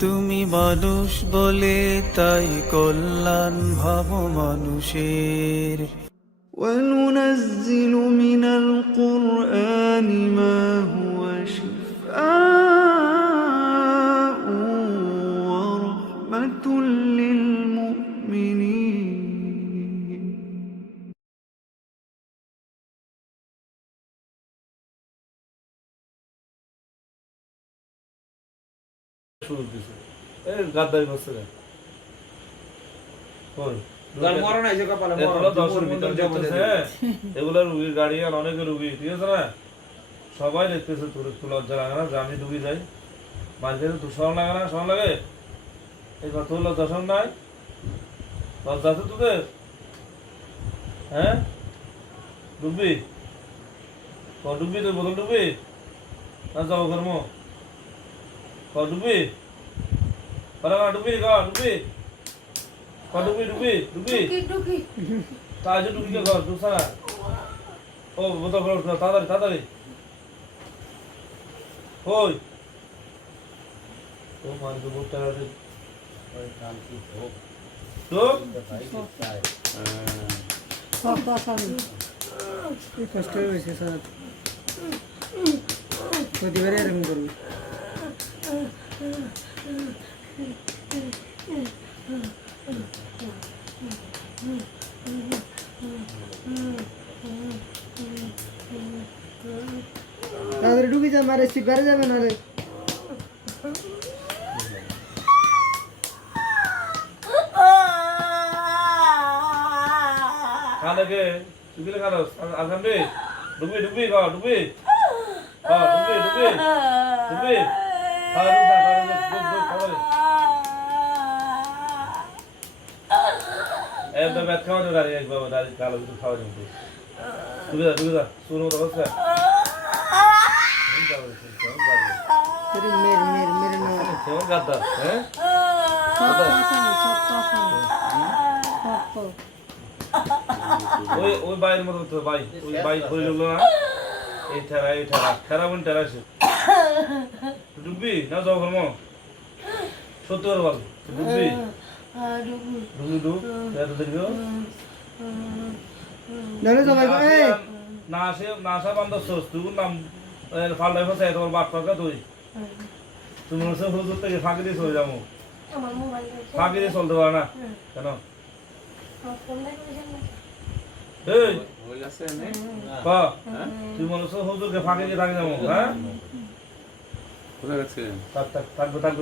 তুমি মানুষ বলে তাই কল্যাণ ভাব মানুষের وننزل من القرآن শুরু দিছে। এই গাদ্দারি করছে। এগুলো? এগুলো রুগীর গাড়ি আর অনেকে রুগী ঠিক আছে না? সবাই দেখতেছে তোর একটু লজ্জা লাগে না আমি ডুবি যাই। মাঝে তোর সরম লাগে না? সরম লাগে? এই কথা হলো দশম নাই? লজ্জা আছে তোদের? হ্যাঁ? ডুববি? ক ডুববি তুই বোতল ডুববি? না যাব কর্ম ক ডুববি করা ডুববি ক ডুববি ক ডুববি ডুববি ডুববি কাজ ডুবি কে কর তুসা ও বোতল ফেরত কর, তাড়াতাড়ি তাড়াতাড়ি ওই ও মান তো বুটটা আছে তো কষ্ট হয়েছে স্যার প্রতিবারে এরকম করবি তাদের ঢুকে যা, মারে সিপারে যাবে নাহলে। কানকে তুই কানো আসাম রে ডুবি ডুবি ডুবি ডুবি ডুবি ডুবি হ্যাঁ ওই ওই বাইয়ের মতো তো বাই ওই বাই ধরে না এই ঠেরা এই ঠেরা ঠেরা বোন ঠেরা ডুববি না যাও কর্ম সত্যি করে বল। ডুববি ডুববি ডুব এত দেখব নাহলে সবাই এই না আসে না আসা বান্ধব সোস তুই নাম ফাল্লাই ফসে তোমার বাপ টাকা তুই। তুমি হচ্ছে হুজুর থেকে ফাঁকি দিয়ে চলে যাব। ফাঁকি দিয়ে চলতে পারে না। কেন? তুই মনে হচ্ছে হুজুরকে ফাঁকি দিয়ে থাকি যাব হ্যাঁ? কোথায় গেছে থাকব থাকব